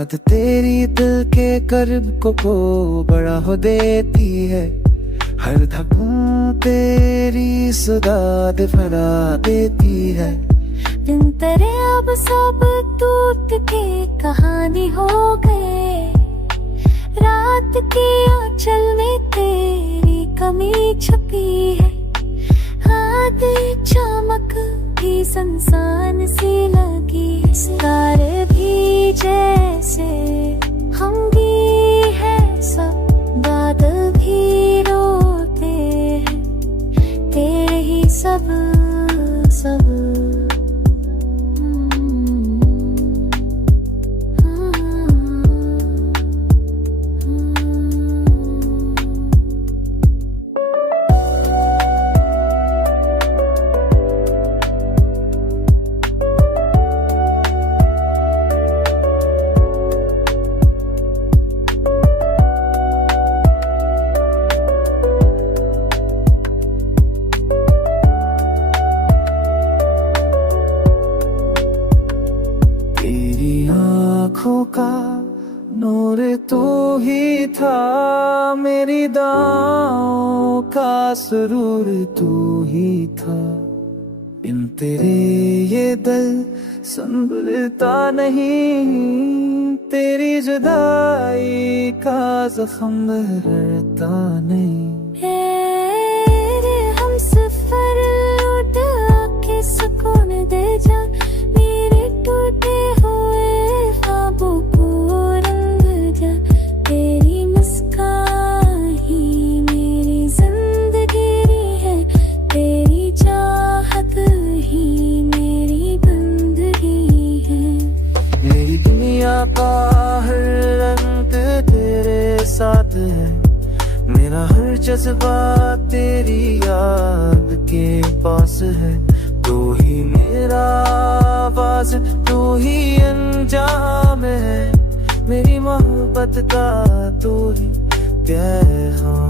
याद तेरी दिल के कर्ब को बड़ा हो देती है। हर धड़कन तेरी सुधा दिफरा देती है। दिन तेरे अब सब टूट के कहानी हो गए। रात की आंचल में तेरी कमी छुपी है। हाथ चमक भी संसान सी लगी। सितारे भी जैसे हम भी है सब। बादल भी रोते हैं तेरे ही सब सब। आँखों का नूर तू ही था। मेरी दाओं का सुरूर तू ही था। बिन तेरे ये दिल संभलता नहीं। तेरी जुदाई का जख्म भरता नहीं। मेरे हम सफर लौट आके सुकून दे जा। मेरे टूटे हुए ख्वाबों को रंग जा। तेरी मुस्कान ही मेरी जिंदगी है। तेरी चाहत ही मेरी बंदगी है। मेरी दुनिया का हर रंग तेरे साथ है। मेरा हर जज्बा तेरी याद के पास है। तू ही मेरा आवाज, तू ही अंजाम है। मेरी मोहब्बत का तू ही पैगाम।